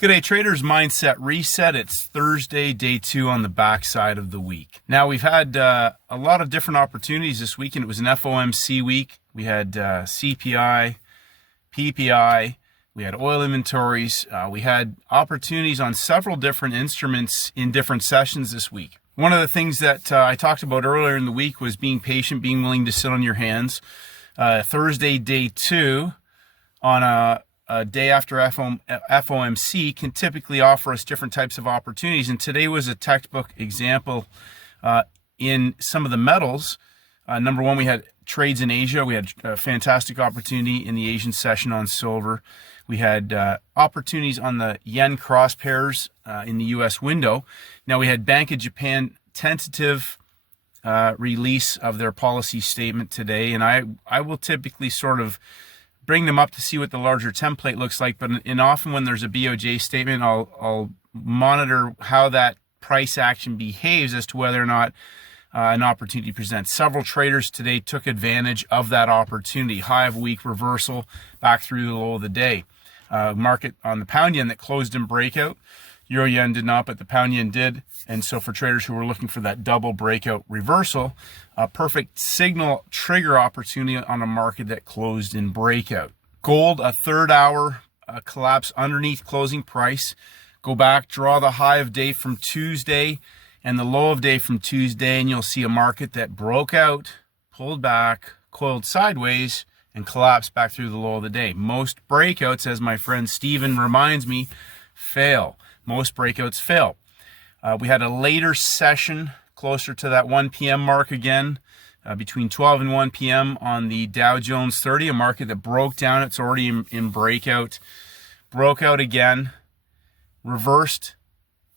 G'day traders, Mindset Reset. It's Thursday, day 2 on the backside of the week. Now we've had a lot of different opportunities this week, and it was an FOMC week. We had CPI, PPI, we had oil inventories. We had opportunities on several different instruments in different sessions this week. One of the things that I talked about earlier in the week was being patient, being willing to sit on your hands. Thursday, day 2 on a day after FOMC can typically offer us different types of opportunities. And today was a textbook example in some of the metals. Number one, we had trades in Asia. We had a fantastic opportunity in the Asian session on silver. We had opportunities on the yen cross pairs in the US window. Now we had Bank of Japan tentative release of their policy statement today. And I will typically sort of bring them up to see what the larger template looks like, but often when there's a BOJ statement, I'll monitor how that price action behaves as to whether or not an opportunity presents. Several traders today took advantage of that opportunity. High of week reversal back through the low of the day. Market on the pound yen that closed in breakout. Euro yen did not, but the pound yen did. And so for traders who were looking for that double breakout reversal, a perfect signal trigger opportunity on a market that closed in breakout. Gold, a third hour collapse underneath closing price. Go back, draw the high of day from Tuesday and the low of day from Tuesday, and you'll see a market that broke out, pulled back, coiled sideways, and collapsed back through the low of the day. Most breakouts, as my friend Steven reminds me, fail. Most breakouts fail. We had a later session closer to that 1 p.m. mark again, between 12 and 1 p.m. on the Dow Jones 30, a market that broke down. It's already in breakout. Broke out again, reversed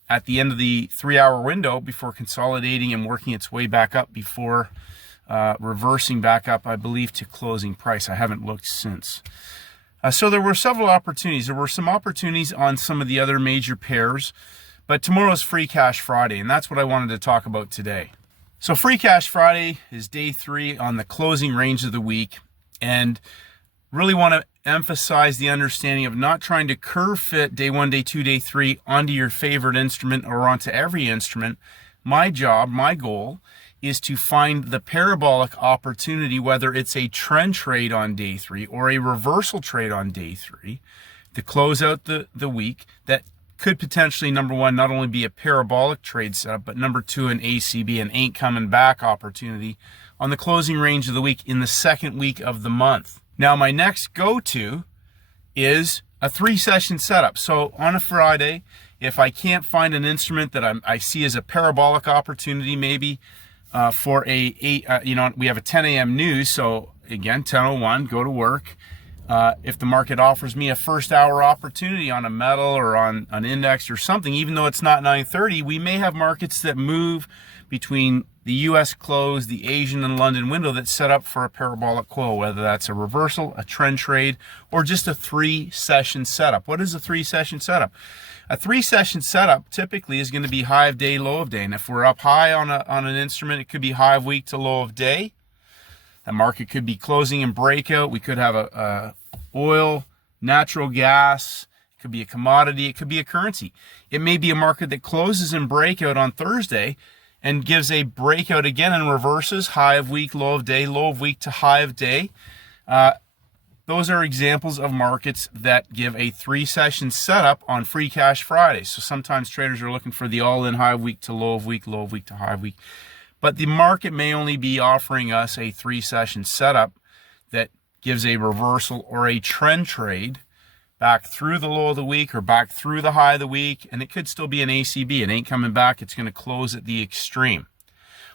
at the end of the 3-hour window before consolidating and working its way back up before reversing back up, I believe, to closing price. I haven't looked since. So there were several opportunities. There were some opportunities on some of the other major pairs, but tomorrow's Free Cash Friday, and that's what I wanted to talk about today. So Free Cash Friday is day 3 on the closing range of the week, and really want to emphasize the understanding of not trying to curve fit day 1, day 2, day 3 onto your favorite instrument or onto every instrument. My job, my goal, is to find the parabolic opportunity, whether it's a trend trade on day 3 or a reversal trade on day 3, to close out the week that could potentially, number one, not only be a parabolic trade setup, but number 2, an ACB, an ain't coming back opportunity on the closing range of the week in the second week of the month. Now, my next go-to is a 3-session setup. So on a Friday, if I can't find an instrument that I see as a parabolic opportunity, maybe for we have a 10 a.m. news. So again, 10:01, go to work. If the market offers me a first hour opportunity on a metal or on an index or something, even though it's not 9:30, we may have markets that move between the US close, the Asian and London window that's set up for a parabolic coil, whether that's a reversal, a trend trade, or just a 3-session setup. What is a 3-session setup? A 3-session setup typically is going to be high of day, low of day. And if we're up high on an instrument, it could be high of week to low of day. The market could be closing in breakout. We could have a oil, natural gas. It could be a commodity. It could be a currency. It may be a market that closes in breakout on Thursday and gives a breakout again and reverses high of week, low of day, low of week to high of day. Those are examples of markets that give a 3-session setup on Free Cash Friday. So sometimes traders are looking for the all-in high of week to low of week to high of week. But the market may only be offering us a 3-session setup that gives a reversal or a trend trade back through the low of the week or back through the high of the week. And it could still be an ACB. It ain't coming back. It's going to close at the extreme.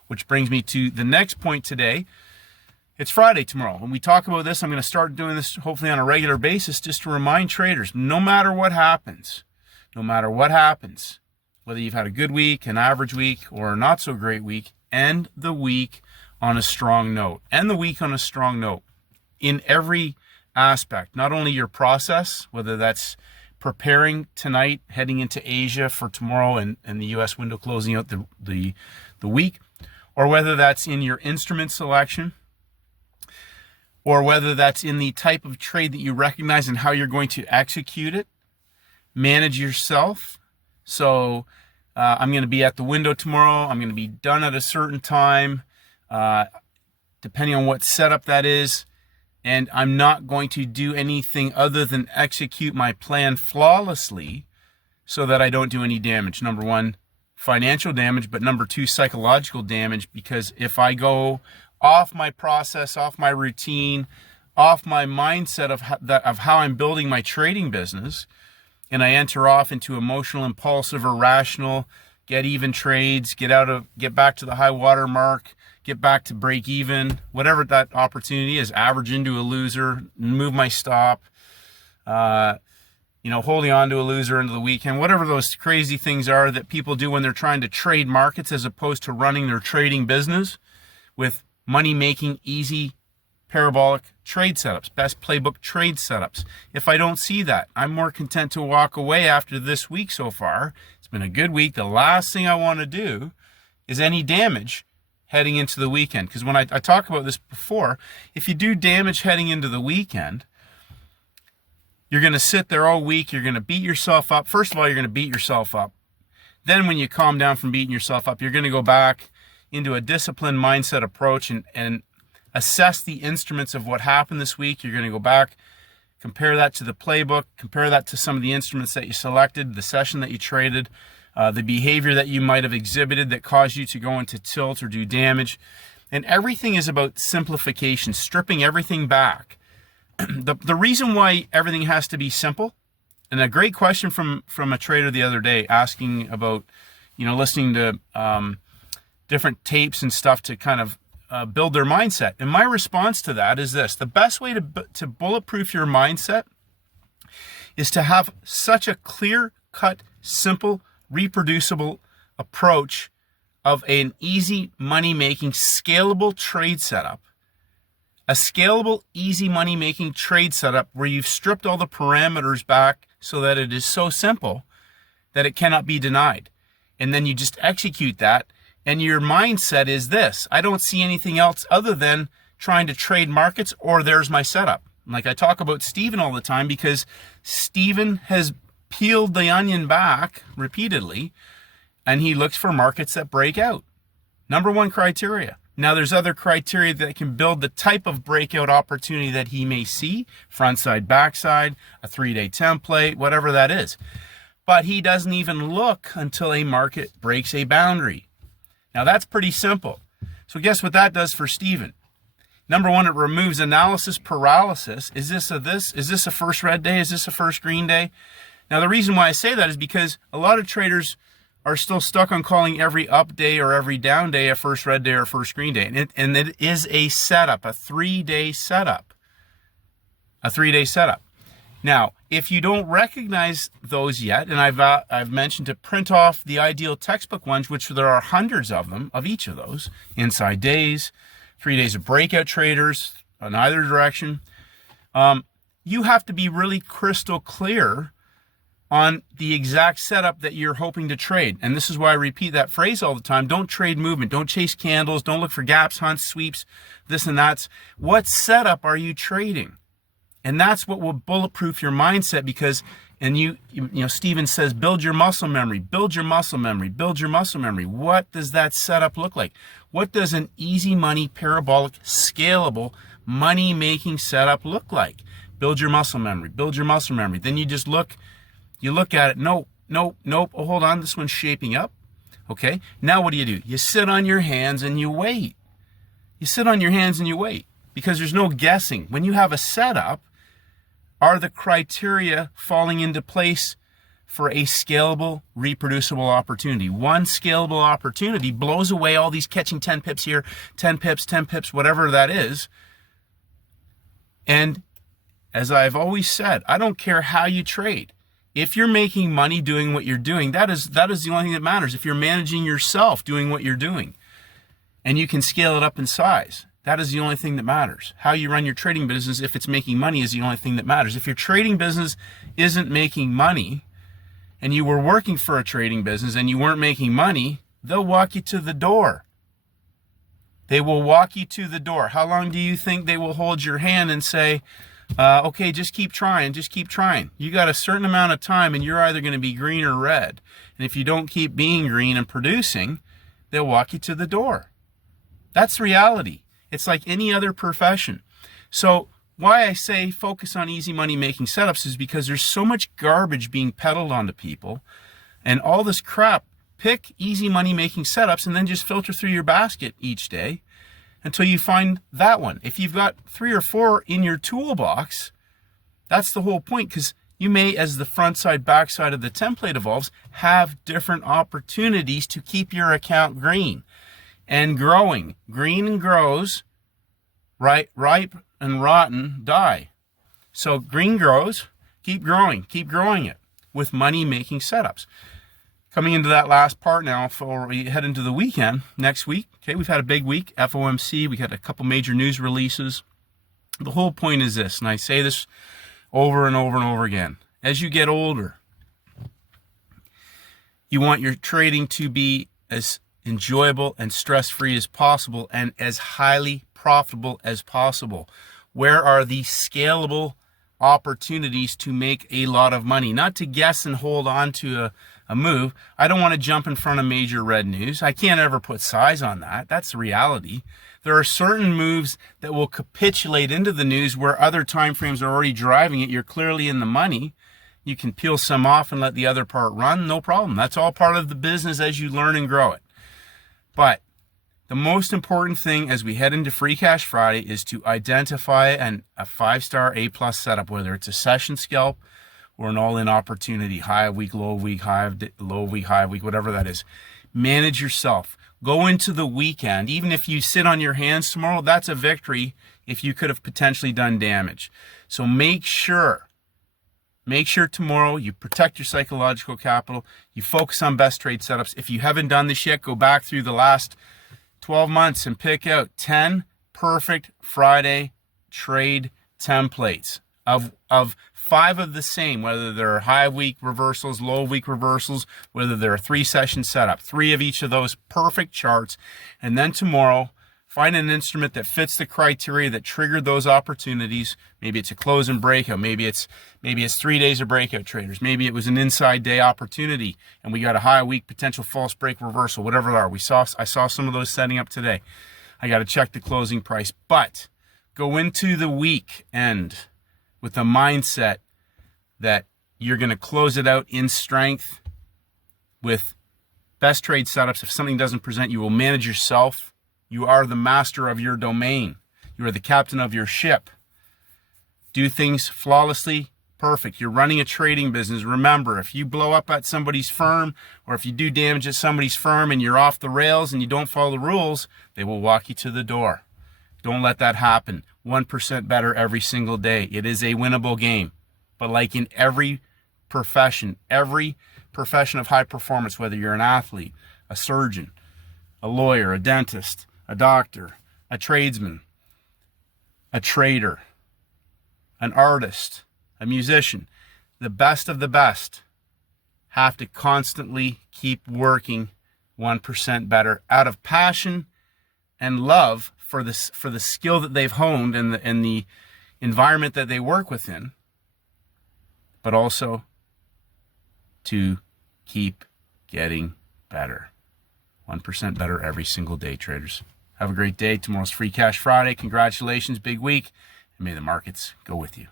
Which brings me to the next point today. It's Friday tomorrow. When we talk about this, I'm going to start doing this hopefully on a regular basis just to remind traders, no matter what happens, whether you've had a good week, an average week, or a not so great week, end the week on a strong note. End the week on a strong note in every aspect, not only your process, whether that's preparing tonight, heading into Asia for tomorrow and the US window closing out the week, or whether that's in your instrument selection, or whether that's in the type of trade that you recognize and how you're going to execute it. manage yourself. So I'm going to be at the window tomorrow. I'm going to be done at a certain time, depending on what setup that is. And I'm not going to do anything other than execute my plan flawlessly so that I don't do any damage. Number one, financial damage, but number two, psychological damage, because if I go off my process, off my routine, off my mindset of how I'm building my trading business, and I enter off into emotional, impulsive, irrational, get even trades, get back to the high water mark, get back to break even, whatever that opportunity is, average into a loser, move my stop, holding on to a loser into the weekend, whatever those crazy things are that people do when they're trying to trade markets as opposed to running their trading business with money-making, easy, parabolic trade setups, best playbook trade setups. If I don't see that, I'm more content to walk away after this week so far. It's been a good week. The last thing I want to do is any damage heading into the weekend. Because when I talked about this before, if you do damage heading into the weekend, you're going to sit there all week. You're going to beat yourself up. First of all, you're going to beat yourself up. Then when you calm down from beating yourself up, you're going to go back into a disciplined mindset approach and assess the instruments of what happened this week. You're going to go back, compare that to the playbook, compare that to some of the instruments that you selected, the session that you traded, the behavior that you might have exhibited that caused you to go into tilt or do damage. And everything is about simplification, stripping everything back. The reason why everything has to be simple, and a great question from a trader the other day asking about, listening to different tapes and stuff to kind of build their mindset. And my response to that is this: the best way to bulletproof your mindset is to have such a clear-cut, simple, reproducible approach of an easy money-making, scalable trade setup. A scalable, easy money-making trade setup where you've stripped all the parameters back so that it is so simple that it cannot be denied. And then you just execute that, and your mindset is this: I don't see anything else other than trying to trade markets, or there's my setup. Like I talk about Stephen all the time, because Stephen has peeled the onion back repeatedly, and he looks for markets that break out. Number one criteria. Now, there's other criteria that can build the type of breakout opportunity that he may see: front side, back side, a 3-day template, whatever that is. But he doesn't even look until a market breaks a boundary. Now, that's pretty simple. So guess what that does for Stephen? Number one, it removes analysis paralysis. Is this a first red day? Is this a first green day? Now, the reason why I say that is because a lot of traders are still stuck on calling every up day or every down day a first red day or first green day. And it is a setup, a 3-day setup. A 3-day setup. Now, if you don't recognize those yet, and I've mentioned to print off the ideal textbook ones, which there are hundreds of them, of each of those, inside days, 3 days of breakout traders in either direction, you have to be really crystal clear on the exact setup that you're hoping to trade. And this is why I repeat that phrase all the time: don't trade movement, don't chase candles, don't look for gaps, hunts, sweeps, this and that's. What setup are you trading? And that's what will bulletproof your mindset, because, and Stephen says, build your muscle memory, build your muscle memory, build your muscle memory. What does that setup look like? What does an easy money, parabolic, scalable, money-making setup look like? Build your muscle memory, build your muscle memory. Then you just look at it. Nope. Oh, hold on. This one's shaping up. Okay. Now what do? You sit on your hands and you wait. You sit on your hands and you wait, because there's no guessing. When you have a setup, are the criteria falling into place for a scalable, reproducible opportunity? One scalable opportunity blows away all these catching 10 pips here, 10 pips, whatever that is. And as I've always said, I don't care how you trade. If you're making money doing what you're doing, that is the only thing that matters. If you're managing yourself doing what you're doing, and you can scale it up in size, that is the only thing that matters. How you run your trading business, if it's making money, is the only thing that matters. If your trading business isn't making money, and you were working for a trading business and you weren't making money, they'll walk you to the door. They will walk you to the door. How long do you think they will hold your hand and say, Okay, just keep trying, just keep trying. You got a certain amount of time and you're either going to be green or red. And if you don't keep being green and producing, they'll walk you to the door. That's reality. It's like any other profession. So why I say focus on easy money making setups is because there's so much garbage being peddled onto people and all this crap. Pick easy money making setups and then just filter through your basket each day until you find that one. If you've got 3 or 4 in your toolbox, that's the whole point, because you may, as the front side, back side of the template evolves, have different opportunities to keep your account green and growing. Green and grows, right? Ripe and rotten die. So green grows, keep growing it with money making setups. Coming into that last part now before we head into the weekend, next week, okay, we've had a big week, FOMC, we had a couple major news releases. The whole point is this, and I say this over and over and over again. As you get older, you want your trading to be as enjoyable and stress-free as possible and as highly profitable as possible. Where are the scalable opportunities to make a lot of money? Not to guess and hold on to a move. I don't want to jump in front of major red news. I can't ever put size on that. That's the reality. There are certain moves that will capitulate into the news where other time frames are already driving it. You're clearly in the money. You can peel some off and let the other part run. No problem. That's all part of the business as you learn and grow it. But the most important thing as we head into Free Cash Friday is to identify a 5-star A+ setup, whether it's a session scalp or an all-in opportunity, high of week, low of week, high of low of week, high of week, whatever that is. Manage yourself. Go into the weekend. Even if you sit on your hands tomorrow, that's a victory if you could have potentially done damage. So make sure tomorrow you protect your psychological capital. You focus on best trade setups. If you haven't done this yet, go back through the last 12 months and pick out 10 perfect Friday trade templates of 5 of the same, whether they're high week reversals, low week reversals, whether they're a 3-session setup, 3 of each of those perfect charts. And then tomorrow, find an instrument that fits the criteria that triggered those opportunities. Maybe it's a close and breakout. Maybe it's 3 days of breakout traders. Maybe it was an inside day opportunity and we got a high week potential false break reversal, whatever they are. I saw some of those setting up today. I got to check the closing price, but go into the weekend with the mindset that you're going to close it out in strength with best trade setups. If something doesn't present, you will manage yourself. You are the master of your domain. You are the captain of your ship. Do things flawlessly, perfect. You're running a trading business. Remember, if you blow up at somebody's firm or if you do damage at somebody's firm and you're off the rails and you don't follow the rules, they will walk you to the door. Don't let that happen. 1% better every single day. It is a winnable game. But like in every profession of high performance, whether you're an athlete, a surgeon, a lawyer, a dentist, a doctor, a tradesman, a trader, an artist, a musician, the best of the best have to constantly keep working 1% better out of passion and love for the skill that they've honed and the environment that they work within, but also to keep getting better. 1% better every single day, traders. Have a great day. Tomorrow's Free Cash Friday. Congratulations, big week, and may the markets go with you.